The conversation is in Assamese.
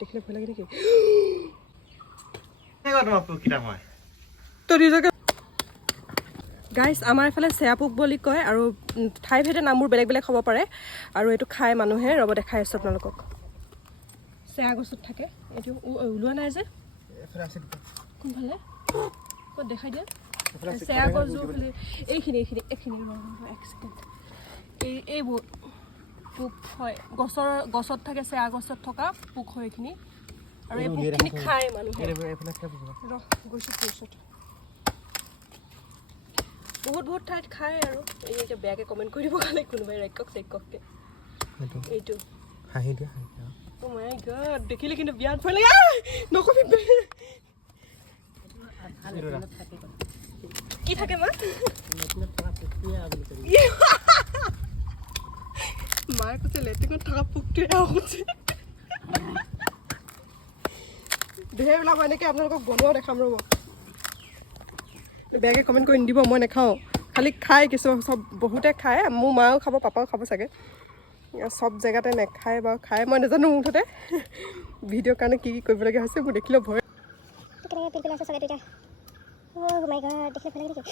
দেখিলে ভয় লাগে নেকি গাইজ আমাৰ এইফালে চেয়াপোক বুলি কয় আৰু ঠাই ভেদে নামবোৰ বেলেগ বেলেগ হ'ব পাৰে আৰু এইটো খাই মানুহে ৰ'ব দেখাই আছোঁ আপোনালোকক চেয়া গছত থাকে এইটো ওলোৱা নাই যে কোনফালে ক'ত দেখাই দিয়া চেয়া গছযোৰ খালি এইখিনি এইবোৰ পোক হয় গছত থাকে চেয়া গছত থকা পোক হয় এইখিনি আৰু এই পোকখিনি খায় মানুহে গৈছোঁ বহুত ঠাইত খায় আৰু এই এতিয়া বেয়াকৈ কমেণ্ট কৰি দিব কাৰণে কোনোবাই ৰাক্ষসকে এইটো হাঁহি দিয়া ও মাই গড দেখিলে কিন্তু বিয়াত ভয় লাগে নকবি কি থাকে মা মায়ে কৈছে লেট্ৰিনত থকা পোকটোৱে কৈছে ধেৰবিলাক এনেকৈ আপোনালোকক বনোৱা দেখাম ৰ'ব বেয়াকৈ কমেণ্ট কৰি নিদিব মই নাখাওঁ খালি খায় কিছু চব বহুতে খায় মোৰ মাও খাব পাপাও খাব চাগে চব জেগাতে নেখায় বাৰু খায় মই নাজানো মুঠতে ভিডিঅ'ৰ কাৰণে কি কৰিবলগীয়া হৈছে মোৰ দেখিলে ভয় কেনেকৈ পিলপিল আছে চাগে তেতিয়া অ' মাই গড দেখিলে ভয় লাগে নেকি